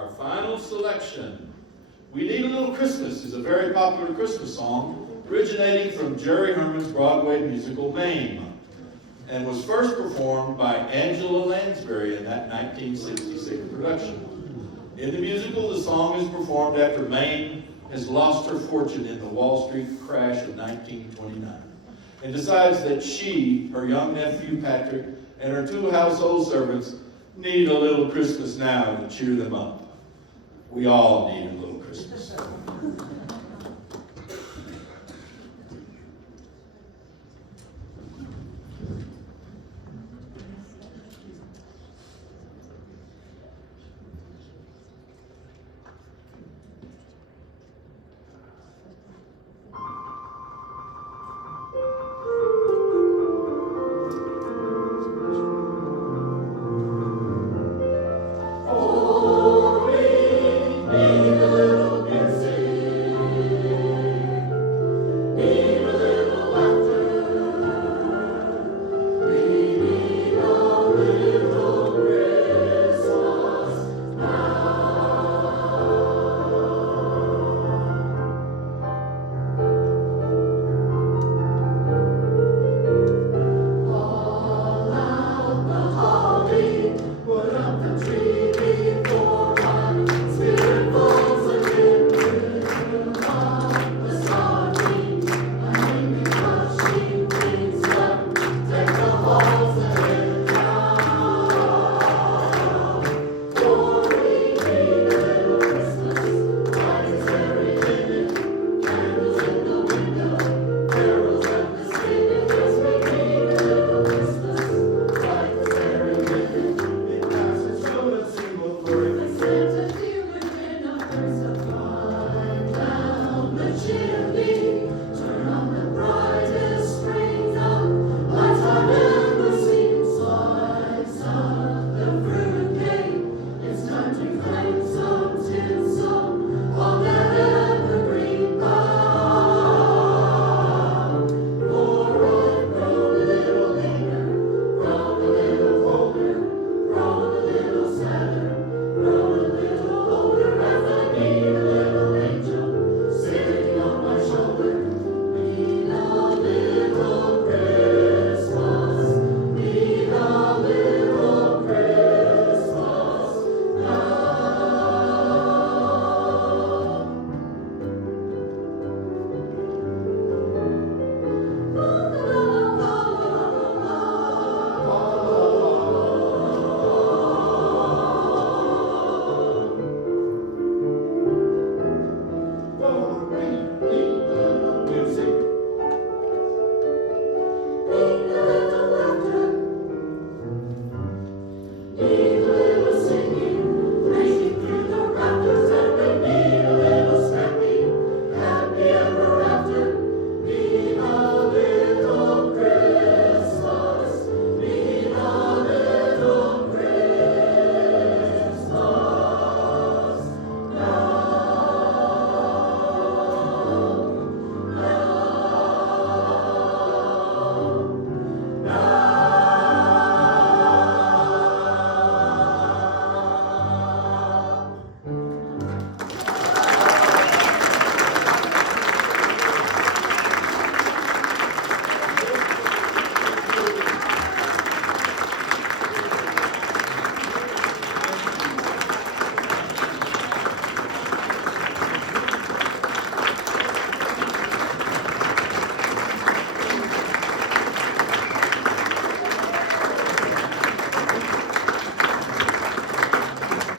Our final selection, We Need a Little Christmas, is a very popular Christmas song originating from Jerry Herman's Broadway musical Mame, and was first performed by Angela Lansbury in that 1966 production. In the musical, the song is performed after Mame has lost her fortune in the Wall Street crash of 1929 and decides that she, her young nephew Patrick, and her 2 household servants need a little Christmas now to cheer them up. We all need a little Christmas.